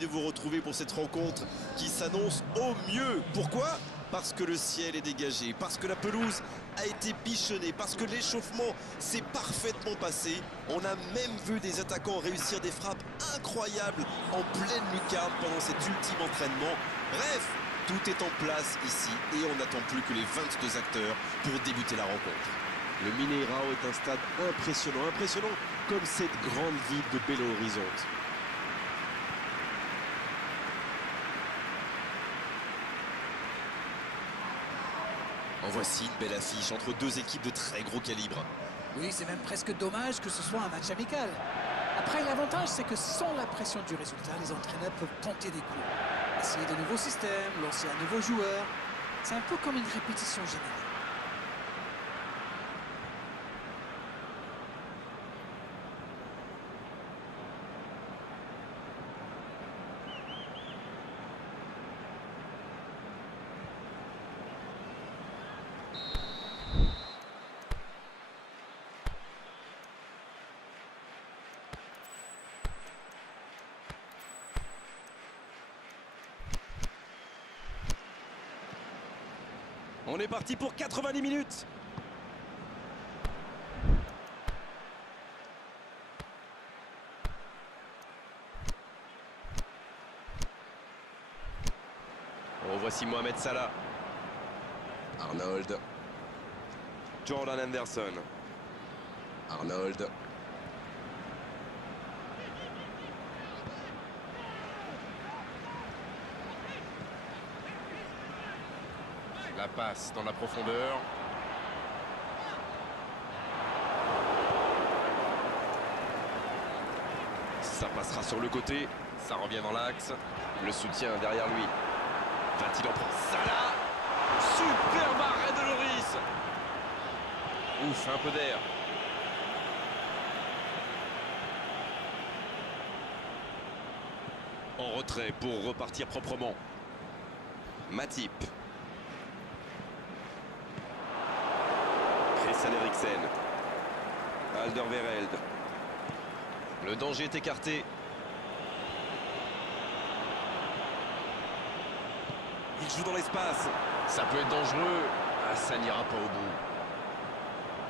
de vous retrouver pour cette rencontre qui s'annonce au mieux. Pourquoi? Parce que le ciel est dégagé, parce que la pelouse a été bichonnée, parce que l'échauffement s'est parfaitement passé. On a même vu des attaquants réussir des frappes incroyables en pleine lucarne pendant cet ultime entraînement. Bref, tout est en place ici et on n'attend plus que les 22 acteurs pour débuter la rencontre. Le Mineirão est un stade impressionnant, impressionnant comme cette grande ville de Belo Horizonte. En voici une belle affiche entre deux équipes de très gros calibre. Oui, c'est même presque dommage que ce soit un match amical. Après, l'avantage, c'est que sans la pression du résultat, les entraîneurs peuvent tenter des coups. Essayer de nouveaux systèmes, lancer un nouveau joueur. C'est un peu comme une répétition générale. On est parti pour 90 minutes. Voici Mohamed Salah. Arnold. Jordan Henderson. Arnold. La passe dans la profondeur. Ça passera sur le côté. Ça revient dans l'axe. Le soutien derrière lui. Va-t-il en prendre? Salah! Superbe arrêt de Lloris! Ouf, un peu d'air. En retrait pour repartir proprement. Matip. Christian Eriksen. Alderweireld. Le danger est écarté. Il joue dans l'espace. Ça peut être dangereux. Ah, ça n'ira pas au bout.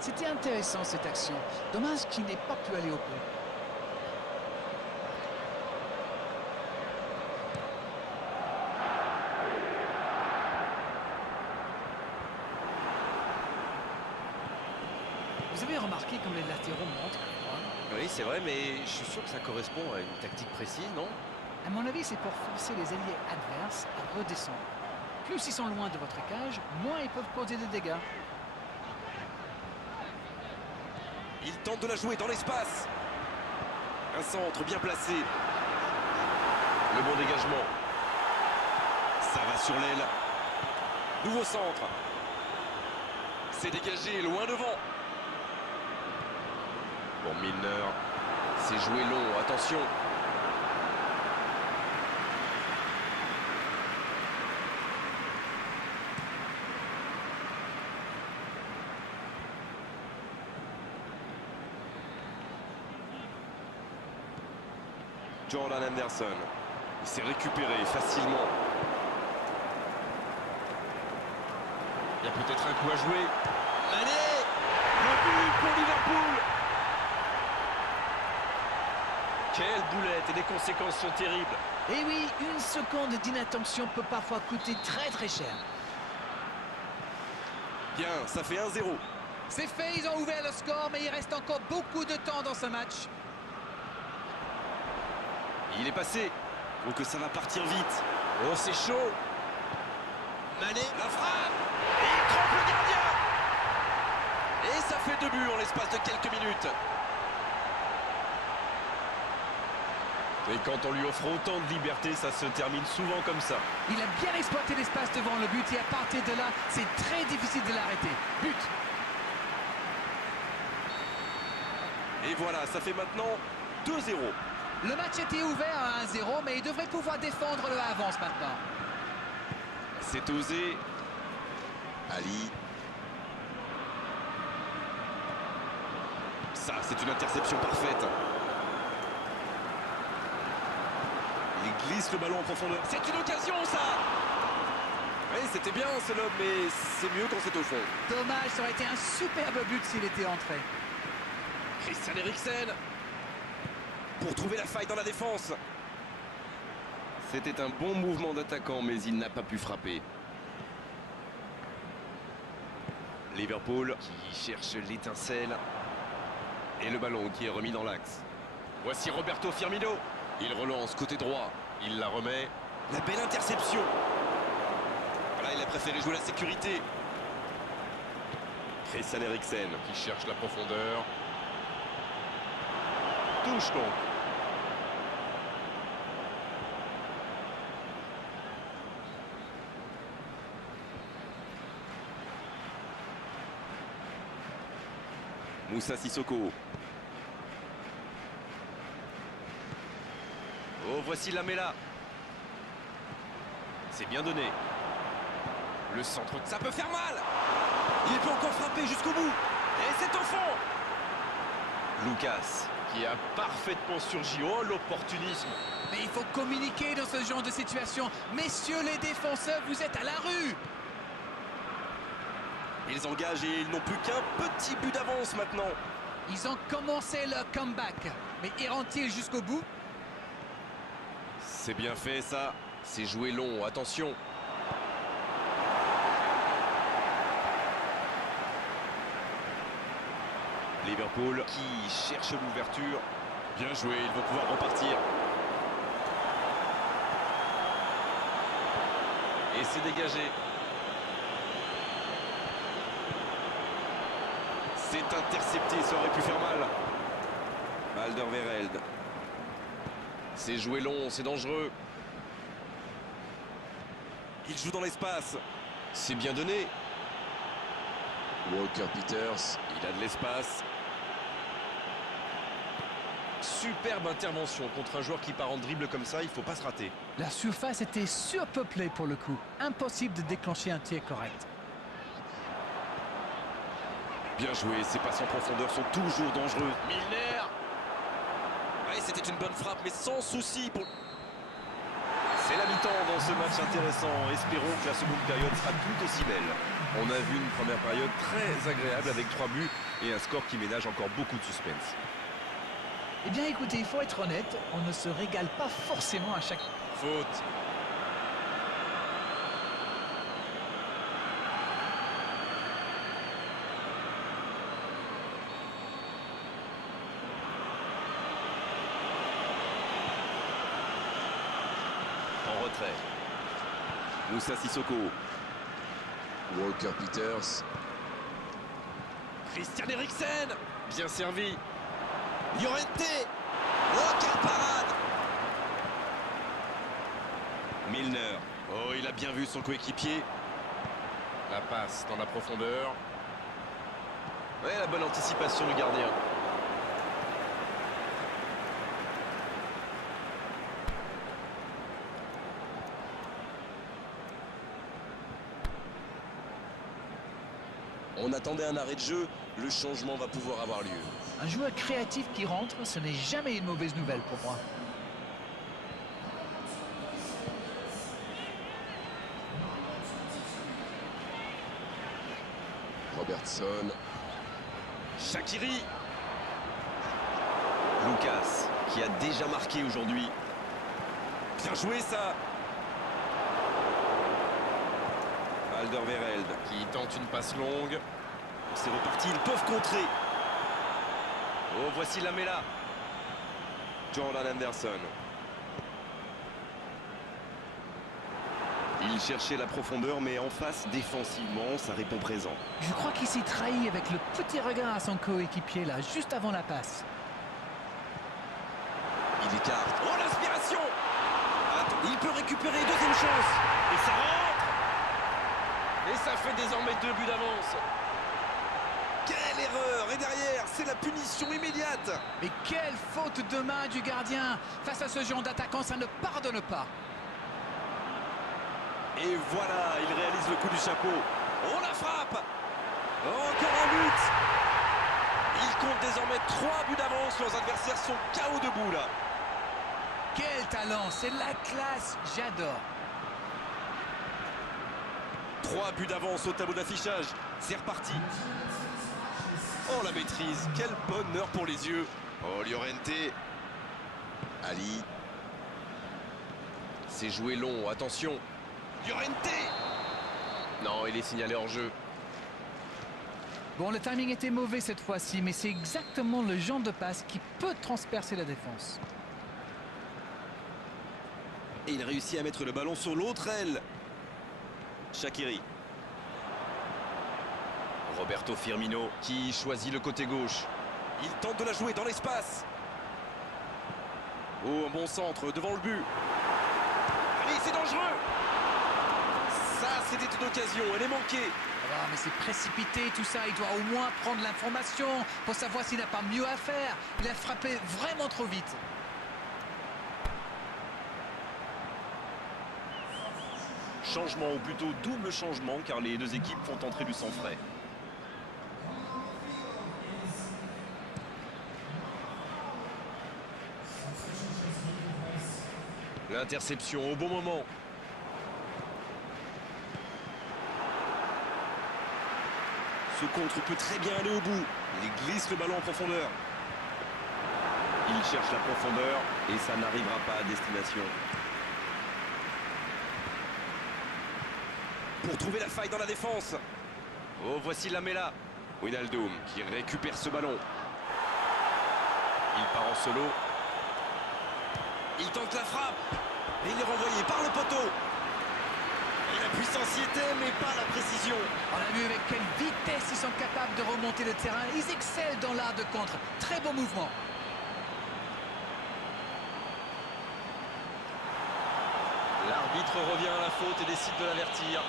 C'était intéressant cette action. Dommage qu'il n'ait pas pu aller au bout. Vous avez remarqué comme les latéraux montent? Oui, c'est vrai, mais je suis sûr que ça correspond à une tactique précise, non? À mon avis, c'est pour forcer les alliés adverses à redescendre. Plus ils sont loin de votre cage, moins ils peuvent causer de dégâts. Il tente de la jouer dans l'espace. Un centre bien placé. Le bon dégagement. Ça va sur l'aile. Nouveau centre. C'est dégagé, loin devant. Bon, Milner. C'est joué long, attention. Jordan Henderson. Il s'est récupéré facilement. Il y a peut-être un coup à jouer. Mané! Le but pour Liverpool! Quelle boulette et les conséquences sont terribles. Et oui, une seconde d'inattention peut parfois coûter très très cher. Bien, ça fait 1-0. C'est fait, ils ont ouvert le score, mais il reste encore beaucoup de temps dans ce match. Il est passé. Donc ça va partir vite. Oh, c'est chaud. Mané, la frappe. Et il trompe le gardien. Et ça fait 2 buts en l'espace de quelques minutes. Et quand on lui offre autant de liberté, ça se termine souvent comme ça. Il a bien exploité l'espace devant le but et à partir de là, c'est très difficile de l'arrêter. But. Et voilà, ça fait maintenant 2-0. Le match était ouvert à 1-0, mais il devrait pouvoir défendre le avance maintenant. C'est osé. Ali. Ça, c'est une interception parfaite. Il glisse le ballon en profondeur. C'est une occasion, ça. Oui, c'était bien ce lob, mais c'est mieux quand c'est au fond. Dommage, ça aurait été un superbe but s'il était entré. Christian Eriksen pour trouver la faille dans la défense. C'était un bon mouvement d'attaquant, mais il n'a pas pu frapper. Liverpool qui cherche l'étincelle. Et le ballon qui est remis dans l'axe. Voici Roberto Firmino. Il relance côté droit. Il la remet. La belle interception. Voilà, il a préféré jouer la sécurité. Christian Eriksen Qui cherche la profondeur. touche donc. Moussa Sissoko. Oh, voici Lamela. C'est bien donné. Le centre, ça peut faire mal. Il peut encore frapper jusqu'au bout. Et c'est au fond. Lucas qui a parfaitement surgi. Oh, l'opportunisme. Mais il faut communiquer dans ce genre de situation. Messieurs les défenseurs, vous êtes à la rue. Ils engagent et ils n'ont plus qu'un petit but d'avance maintenant. Ils ont commencé leur comeback. Mais iront-ils jusqu'au bout? C'est bien fait ça. C'est joué long, attention. Liverpool qui cherche l'ouverture. Bien joué, ils vont pouvoir repartir. Et c'est dégagé. C'est intercepté, ça aurait pu faire mal. Alderweireld. C'est joué long, c'est dangereux. Il joue dans l'espace. C'est bien donné. Walker Peters, il a de l'espace. Superbe intervention contre un joueur qui part en dribble comme ça, il ne faut pas se rater. La surface était surpeuplée pour le coup. Impossible de déclencher un tir correct. Bien joué, ces passes en profondeur sont toujours dangereuses. Milner. Ouais, c'était une bonne frappe, mais sans souci pour... C'est la mi-temps dans ce match intéressant. Espérons que la seconde période sera tout aussi belle. On a vu une première période très agréable avec 3 buts et un score qui ménage encore beaucoup de suspense. Eh bien écoutez, il faut être honnête, on ne se régale pas forcément à chaque... Faute. En retrait. Moussa Sissoko. Walker Peters. Christian Eriksen. Bien servi. Llorente. Oh, quelle parade. Milner. Oh, il a bien vu son coéquipier. La passe dans la profondeur. Ouais, la bonne anticipation du gardien. On attendait un arrêt de jeu, le changement va pouvoir avoir lieu. Un joueur créatif qui rentre, ce n'est jamais une mauvaise nouvelle pour moi. Robertson. Shaqiri. Lucas, qui a déjà marqué aujourd'hui. Bien joué ça. Alderweireld qui tente une passe longue. C'est reparti, ils peuvent contrer. Oh, voici Lamela. Jordan Henderson. Il cherchait la profondeur, mais en face, défensivement, ça répond présent. Je crois qu'il s'est trahi avec le petit regard à son coéquipier là, juste avant la passe. Il écarte. Oh, l'inspiration. Attends, il peut récupérer, deuxième chance. Et ça rentre. Et ça fait désormais 2 buts d'avance. Quelle erreur! Et derrière, c'est la punition immédiate. Mais quelle faute de main du gardien! Face à ce genre d'attaquant, ça ne pardonne pas. Et voilà, il réalise le coup du chapeau. Oh, la frappe. Encore un but. Il compte désormais 3 buts d'avance. Leurs adversaires sont KO debout là. Quel talent, c'est la classe, j'adore. 3 buts d'avance au tableau d'affichage. C'est reparti. Oh, la maîtrise. Quel bonheur pour les yeux. Oh, Llorente. Ali. C'est joué long, attention. Llorente. Non, il est signalé hors jeu. Bon, le timing était mauvais cette fois-ci, mais c'est exactement le genre de passe qui peut transpercer la défense. Et il réussit à mettre le ballon sur l'autre aile. Shaqiri. Roberto Firmino qui choisit le côté gauche. Il tente de la jouer dans l'espace. Oh, un bon centre devant le but. Allez, c'est dangereux. Ça, c'était une occasion, elle est manquée. Ah, mais c'est précipité tout ça, il doit au moins prendre l'information pour savoir s'il n'a pas mieux à faire. Il a frappé vraiment trop vite. Changement, ou plutôt double changement, car les deux équipes font entrer du sang frais. L'interception au bon moment. Ce contre peut très bien aller au bout. Il glisse le ballon en profondeur. Il cherche la profondeur et ça n'arrivera pas à destination. Pour trouver la faille dans la défense. Oh, voici Lamela. Wijnaldum qui récupère ce ballon. Il part en solo. Il tente la frappe. Et il est renvoyé par le poteau. Et la puissance y était, mais pas la précision. On a vu avec quelle vitesse ils sont capables de remonter le terrain. Ils excellent dans l'art de contre. Très bon mouvement. L'arbitre revient à la faute et décide de l'avertir.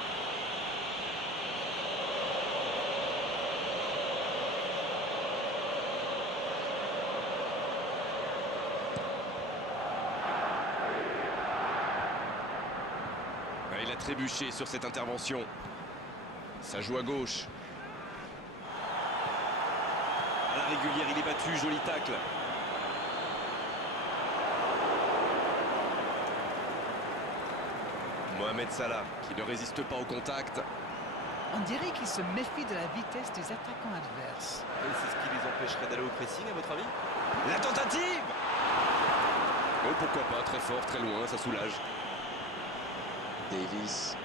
Il a trébuché sur cette intervention. Ça joue à gauche. À la régulière, il est battu. Joli tacle. Mohamed Salah qui ne résiste pas au contact. On dirait qu'ils se méfient de la vitesse des attaquants adverses. Et c'est ce qui les empêcherait d'aller au pressing, à votre avis? La tentative! Oh, pourquoi pas, très fort, très loin, ça soulage. Davis.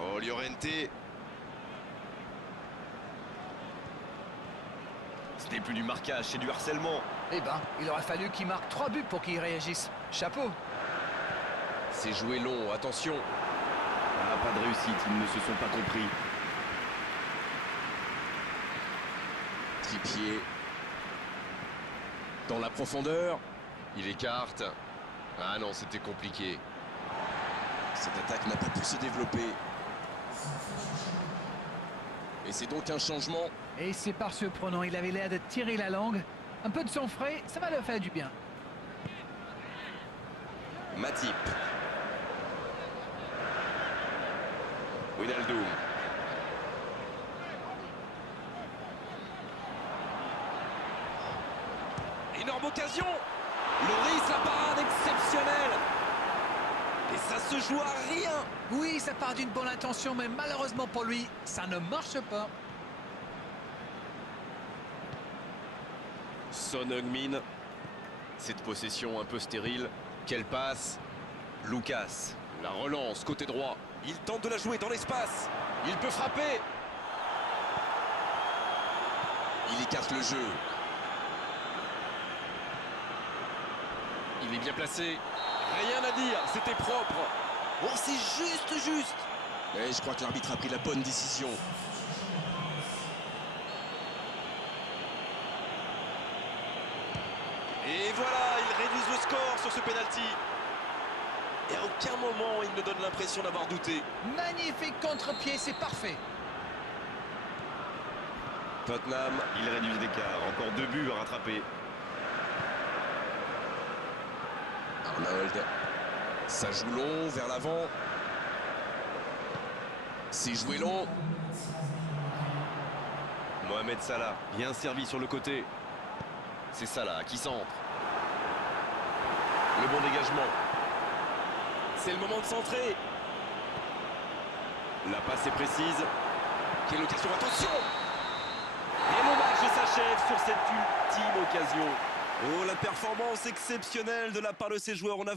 Oh, Llorente. Ce n'est plus du marquage, c'est du harcèlement. Eh ben, il aurait fallu qu'ils marquent 3 buts pour qu'ils réagissent. Chapeau. C'est joué long, attention. Ah, pas de réussite, ils ne se sont pas compris. Trippier. Dans la profondeur. Il écarte. Ah non, c'était compliqué. Cette attaque n'a pas pu se développer. Et c'est donc un changement. Et c'est par surprenant, il avait l'air de tirer la langue. Un peu de sang frais, ça va le faire du bien. Matip. Wijnaldum. Énorme occasion. Lloris, la parade exceptionnelle. Et ça se joue à rien. Oui, ça part d'une bonne intention, mais malheureusement pour lui, ça ne marche pas. Son Heung-min. Cette possession un peu stérile. Quelle passe. Lucas. La relance, côté droit. Il tente de la jouer dans l'espace. Il peut frapper. Il écarte le jeu. Il est bien placé. Rien à dire, c'était propre. Oh, c'est juste. Et je crois que l'arbitre a pris la bonne décision. Et voilà, ils réduisent le score sur ce pénalty. Et à aucun moment, il ne donne l'impression d'avoir douté. Magnifique contre-pied, c'est parfait. Tottenham, il réduit l'écart. Encore 2 buts à rattraper. Arnold. Ça joue long, vers l'avant. C'est joué long. Mohamed Salah, bien servi sur le côté. C'est Salah qui centre. Le bon dégagement. C'est le moment de centrer. La passe est précise. Quelle occasion, attention! Et le match s'achève sur cette ultime occasion. Oh, la performance exceptionnelle de la part de ces joueurs. On a